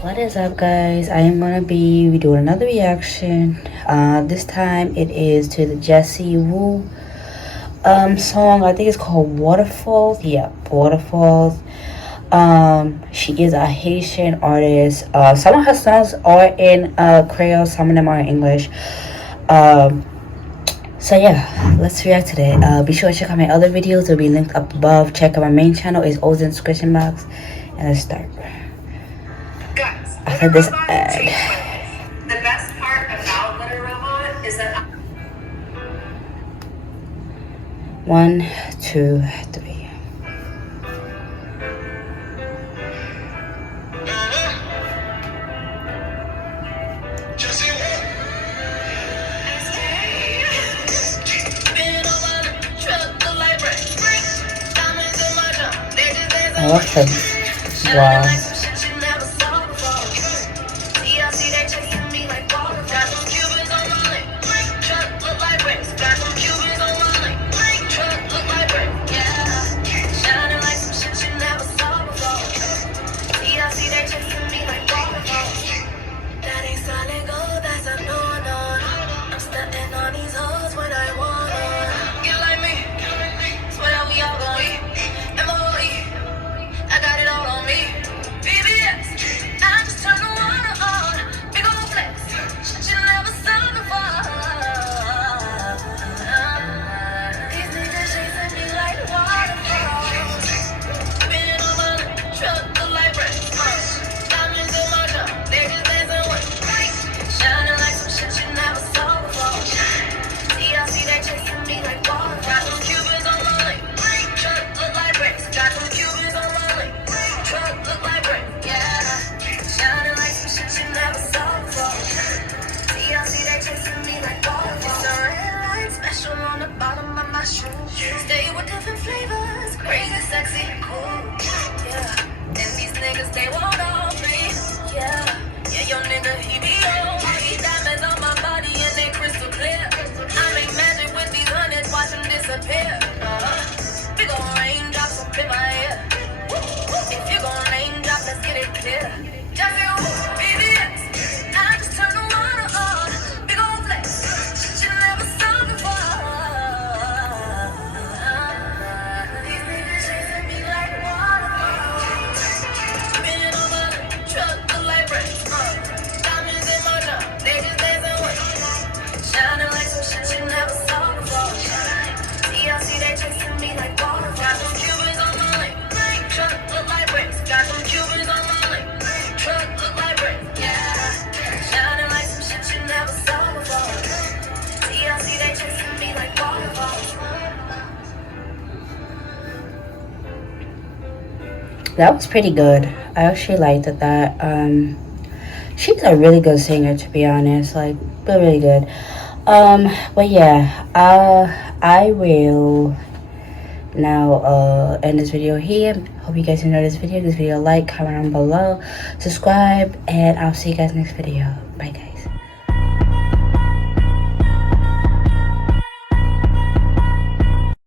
What is up, guys? I am gonna be doing another reaction. This time it is to the Jessie Woo song. I think it's called WaterFalls. Yeah, WaterFalls. She is a Haitian artist. Some of her songs are in Creole, some of them are in English. So yeah, let's react to that. Be sure to check out my other videos. They'll be linked up above. Check out my main channel. It's always in the description box. And let's start. After this ad. The best part about Glitter Robot is that 1, 2, 3. Oh, what's the wow. stay with different flavors, crazy, sexy, cool. Yeah, and these niggas they want all me. Yeah, yeah, your nigga he be on. All these diamonds on my body and they crystal clear. I make magic with these hundreds, watch them disappear. Big ol' raindrops up in my ear. If you gon' raindrop, let's get it clear. Just you, BBS. I just turn the water on. Big ol' flex. Shit you never saw before. These niggas chasing me like waterfalls. Spinning on my truck, look like bricks. Diamonds in my jump, they just dancing with me. Shining like some shit you never saw before. TLC, they chasing me like waterfalls. Got some Cubans on my link. Truck look like bricks. Got some Cubans on my link. Truck look like bricks. Yeah. Shining like some shit you never saw before. TLC, they chasing me like waterfalls. That was pretty good. I actually liked that. She's a really good singer, to be honest. Like, really good. But yeah, I will now end this video here. Hope you guys enjoyed this video. Like, comment down below, subscribe, and I'll see you guys next video. Bye, guys.